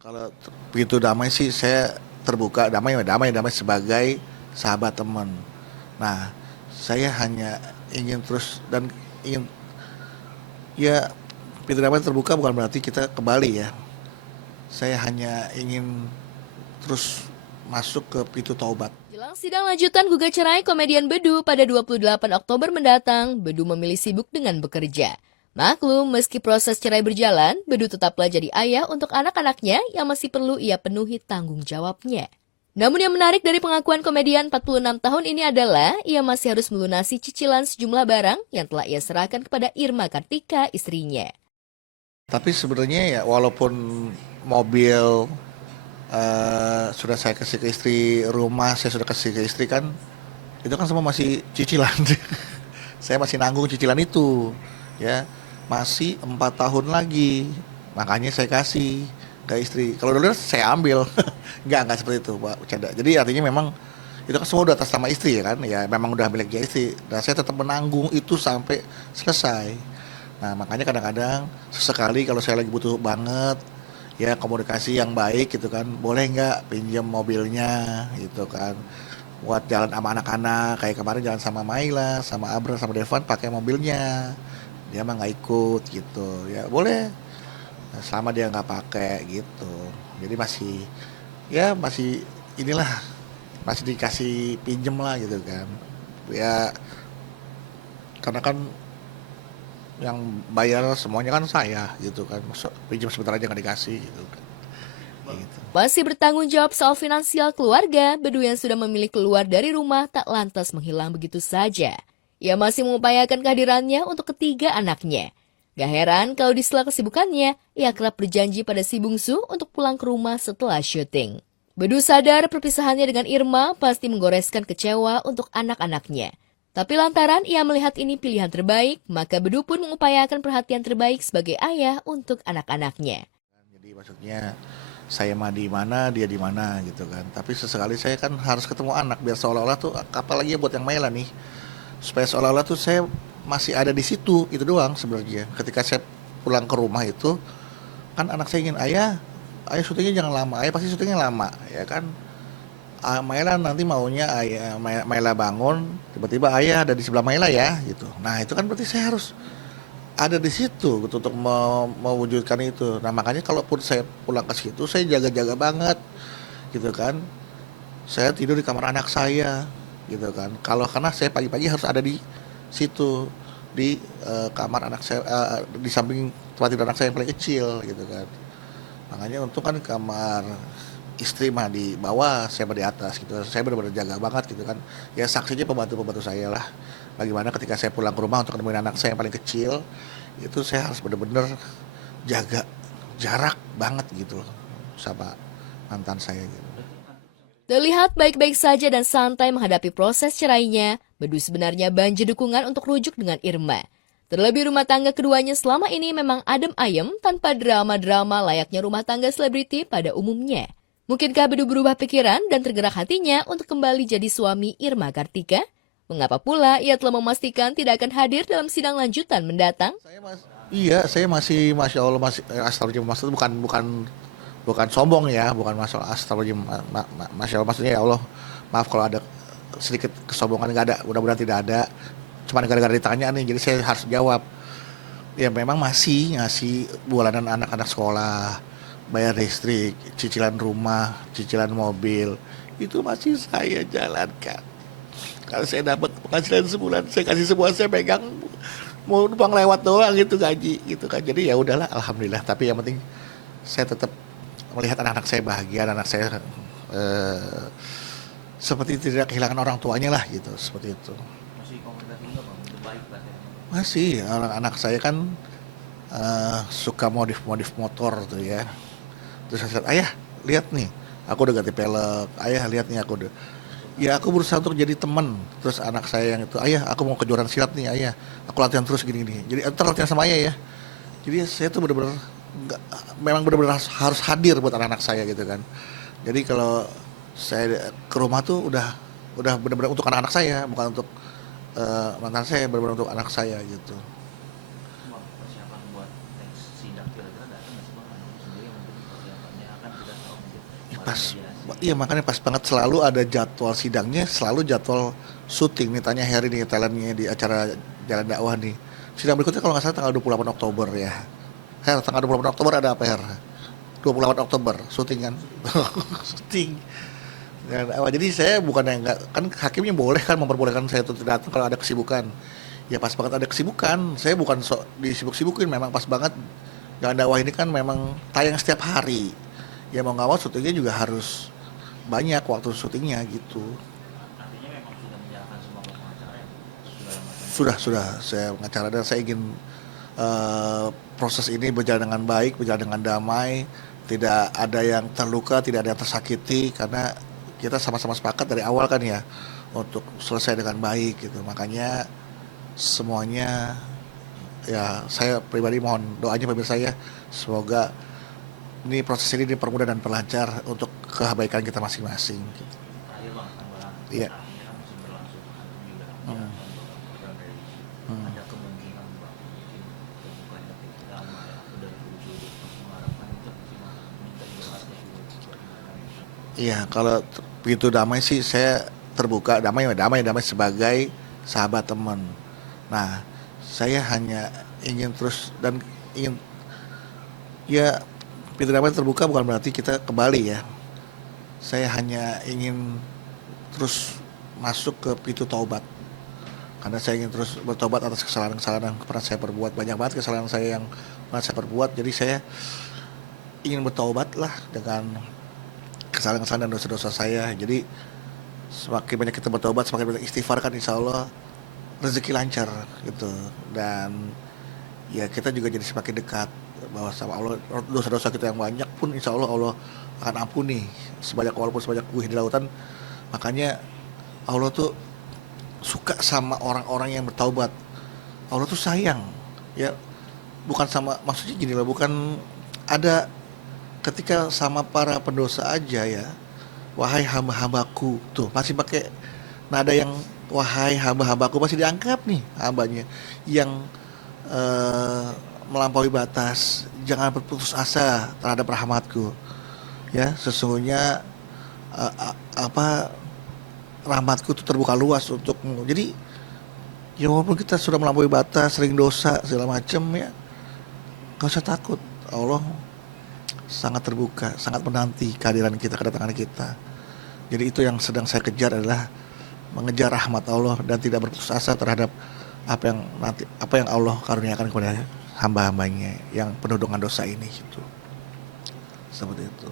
Kalau begitu damai sih saya terbuka, damai damai damai sebagai sahabat teman. Nah, saya hanya ingin terus dan ingin ya pintu damai terbuka bukan berarti kita kembali ya. Saya hanya ingin terus masuk ke pintu taubat. Jelang sidang lanjutan gugat cerai komedian Bedu pada 28 Oktober mendatang, Bedu memilih sibuk dengan bekerja. Maklum, meski proses cerai berjalan, Bedu tetaplah jadi ayah untuk anak-anaknya yang masih perlu ia penuhi tanggung jawabnya. Namun yang menarik dari pengakuan komedian 46 tahun ini adalah ia masih harus melunasi cicilan sejumlah barang yang telah ia serahkan kepada Irma Kartika, istrinya. Tapi sebenarnya ya walaupun mobil sudah saya kasih ke istri, rumah saya sudah kasih ke istri kan, itu kan semua masih cicilan. Saya masih nanggung cicilan itu, ya masih 4 tahun lagi, makanya saya kasih ke istri. Kalau dulu saya ambil, nggak seperti itu, Pak, bercanda. Jadi artinya memang itu kan semua udah atas nama istri ya kan, ya memang udah miliknya istri. Dan saya tetap menanggung itu sampai selesai. Nah makanya kadang-kadang sesekali kalau saya lagi butuh banget, ya komunikasi yang baik gitu kan, boleh nggak pinjam mobilnya gitu kan, buat jalan sama anak-anak kayak kemarin jalan sama Maila sama Abra sama Devan pakai mobilnya, dia mah nggak ikut gitu, ya boleh. Nah, selama dia nggak pakai gitu, jadi masih ya masih inilah, masih dikasih pinjem lah gitu kan, ya karena kan yang bayar semuanya kan saya gitu kan, masa pinjam sebentar aja nggak dikasih gitu kan gitu. Masih bertanggung jawab soal finansial keluarga, Bedu yang sudah memilih keluar dari rumah tak lantas menghilang begitu saja. Ia masih mengupayakan kehadirannya untuk ketiga anaknya. Gak heran kalau di sela kesibukannya, ia kerap berjanji pada si bungsu untuk pulang ke rumah setelah syuting. Bedu sadar perpisahannya dengan Irma pasti menggoreskan kecewa untuk anak-anaknya. Tapi lantaran ia melihat ini pilihan terbaik, maka Bedu pun mengupayakan perhatian terbaik sebagai ayah untuk anak-anaknya. Jadi maksudnya saya mah di mana, dia di mana gitu kan. Tapi sesekali saya kan harus ketemu anak biar seolah-olah tuh, apalagi ya buat yang Maela nih, supaya seolah-olah tuh saya masih ada di situ, itu doang sebenarnya. Ketika saya pulang ke rumah itu kan anak saya ingin, ayah, ayah syutingnya jangan lama, ayah pasti syutingnya lama, ya kan. Maela nanti maunya ayah Maela bangun, tiba-tiba ayah ada di sebelah Maela ya gitu. Nah itu kan berarti saya harus ada di situ gitu untuk mewujudkan itu. Nah makanya kalaupun saya pulang ke situ saya jaga-jaga banget gitu kan. Saya tidur di kamar anak saya gitu kan. Kalau karena saya pagi-pagi harus ada di situ di kamar anak saya, di samping tempat tidur anak saya yang paling kecil gitu kan. Makanya untung kan kamar istri mah di bawah, saya mah di atas gitu. Saya benar-benar jaga banget gitu kan. Ya saksinya pembantu-pembantu saya lah. Bagaimana ketika saya pulang ke rumah untuk nemuin anak saya yang paling kecil, itu saya harus benar-benar jaga jarak banget gitu loh sama mantan saya gitu. Terlihat baik-baik saja dan santai menghadapi proses cerainya, Bedu sebenarnya banjir dukungan untuk rujuk dengan Irma. Terlebih rumah tangga keduanya selama ini memang adem ayem tanpa drama-drama layaknya rumah tangga selebriti pada umumnya. Mungkinkah Bedu berubah pikiran dan tergerak hatinya untuk kembali jadi suami Irma Kartika? Mengapa pula ia telah memastikan tidak akan hadir dalam sidang lanjutan mendatang? Iya, saya masih masya Allah masih astagfirullah, maksudnya bukan bukan bukan sombong ya, bukan masalah astagfirullah, masya Allah maksudnya ya Allah, maaf kalau ada sedikit kesombongan, nggak ada, mudah-mudahan tidak ada. Cuman gara-gara ditanya nih, jadi saya harus jawab. Ya memang masih ngasih bulanan anak-anak sekolah, bayar listrik, cicilan rumah, cicilan mobil, itu masih saya jalankan. Kalau saya dapat penghasilan sebulan, saya kasih semua, saya pegang, mau numpang lewat doang gitu gaji gitu kan. Jadi ya udahlah, alhamdulillah. Tapi yang penting saya tetap melihat anak-anak saya bahagia, anak saya eh, seperti tidak kehilangan orang tuanya lah gitu, seperti itu. Masih, anak-anak saya kan suka modif-modif motor tuh ya. Terus saya lihat, ayah lihat nih, aku udah ganti pelek, ayah lihat nih aku udah. Ya aku berusaha untuk jadi teman. Terus anak saya yang itu, ayah aku mau kejuaraan silat nih ayah, aku latihan terus gini-gini. Jadi aku latihan sama ayah ya. Jadi saya tuh bener-bener memang bener-bener harus hadir buat anak-anak saya gitu kan. Jadi kalau saya ke rumah tuh udah bener-bener untuk anak-anak saya, bukan untuk mantan saya, bener-bener untuk anak saya gitu. pas, iya makanya pas banget selalu ada jadwal sidangnya, selalu jadwal syuting nih, tanya Heri nih talentnya di acara Jalan Dakwah nih. Sidang berikutnya kalau nggak salah tanggal 28 Oktober ya. Her, tanggal 28 Oktober ada apa Her? 28 Oktober, syuting kan? Syuting. Jadi saya bukan yang nggak, kan hakimnya boleh kan memperbolehkan saya untuk datang kalau ada kesibukan. Ya pas banget ada kesibukan, saya bukan sok disibuk-sibukin, memang pas banget. Jalan Dakwah ini kan memang tayang setiap hari. Ya mau nggak mau syutingnya juga harus banyak waktu syutingnya gitu. Sudah saya pengacara dan saya ingin proses ini berjalan dengan baik, berjalan dengan damai, tidak ada yang terluka, tidak ada yang tersakiti karena kita sama-sama sepakat dari awal kan ya untuk selesai dengan baik gitu. Makanya semuanya ya saya pribadi mohon doanya pemirsa ya, semoga ini proses ini dipermudah dan perlancar untuk kebaikan kita masing-masing gitu. Iya. Hmm. Hmm. Iya, kalau begitu damai sih saya terbuka, damai damai damai sebagai sahabat teman. Nah, saya hanya ingin terus dan ingin ya pintu damai terbuka bukan berarti kita kembali ya. Saya hanya ingin terus masuk ke pintu taubat. Karena saya ingin terus bertobat atas kesalahan-kesalahan yang pernah saya perbuat. Banyak banget kesalahan saya yang pernah saya perbuat. Jadi saya ingin bertobat lah dengan kesalahan-kesalahan dan dosa-dosa saya. Jadi semakin banyak kita bertobat, semakin banyak istighfar kan insya Allah rezeki lancar gitu. Dan ya kita juga jadi semakin dekat bahwa sama Allah, dosa-dosa kita yang banyak pun insya Allah Allah akan ampuni sebanyak walaupun sebanyak buih di lautan. Makanya Allah tuh suka sama orang-orang yang bertaubat. Allah tuh sayang ya, bukan sama, maksudnya gini loh, bukan ada ketika sama para pendosa aja ya, wahai hamba-hambaku, tuh masih pakai nada yang wahai hamba-hambaku, masih dianggap nih hambanya yang eh, melampaui batas. Jangan berputus asa terhadap rahmatku ya, sesungguhnya apa, rahmatku itu terbuka luas untukmu. Jadi ya walaupun kita sudah melampaui batas, sering dosa segala macam ya, gak usah takut. Allah sangat terbuka, sangat menanti kehadiran kita, kedatangan kita. Jadi itu yang sedang saya kejar adalah mengejar rahmat Allah dan tidak berputus asa terhadap apa yang Allah karuniakan kepada hamba-hambanya yang penuh dengan dosa ini gitu. Seperti itu.